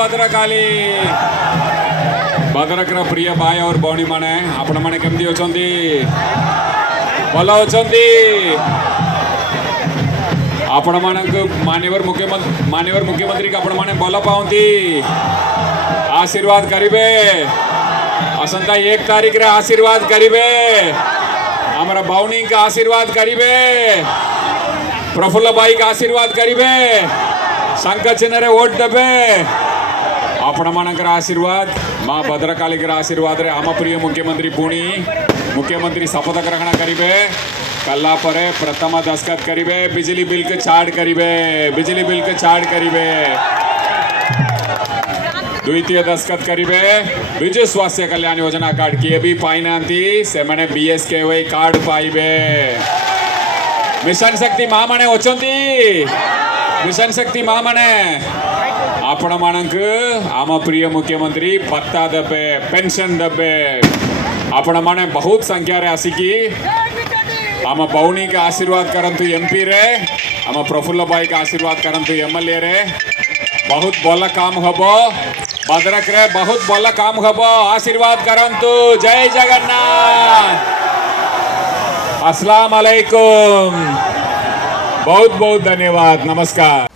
भद्रकाली भद्रकर प्रिय भाई और भौणी माने आपण माने केमती अछंती भल अछंती आपण मानक माननीय मुख्यमंत्री के आपण माने भल पाउंती आशीर्वाद करिवे असंता 1 तारीख रे आशीर्वाद करिवे हमारा भौणी का आशीर्वाद करिवे प्रफुल्ल भाई का आशीर्वाद करिवे शंख चिन्ह रे वोट देबे आपण मानकर आशीर्वाद माँ भद्रकाली आशीर्वाद रे आम प्रिय मुख्यमंत्री पुणी मुख्यमंत्री शपथ ग्रहण करिवे कल्ला परे प्रथम दस्तखत करिवे बिजली बिल के छाड़ करिवे बिजली बिल के छाड़ करिवे द्वितीय दस्तखत करिवे विजु स्वास्थ्य कल्याण योजना कार्ड किए भी पाइनांती से माने बीएसकेवाई कार्ड पाइबे मिशन शक्ति माँ माने ओचंती मिशन शक्ति माँ माने आपण मानक आम प्रिय मुख्यमंत्री भत्ता देबे पेंशन देबे आपण माने बहुत संख्या रे आसिकी आम भौणी के आशीर्वाद करंतु एमपी रे आम प्रफुल्ल भाई के आशीर्वाद करंतु एमएलए रे बहुत भल काम हबो भद्रक रे बहुत भल काम हबो आशीर्वाद करंतु जय जगन्नाथ अस्सलाम वालेकुम बहुत बहुत धन्यवाद नमस्कार।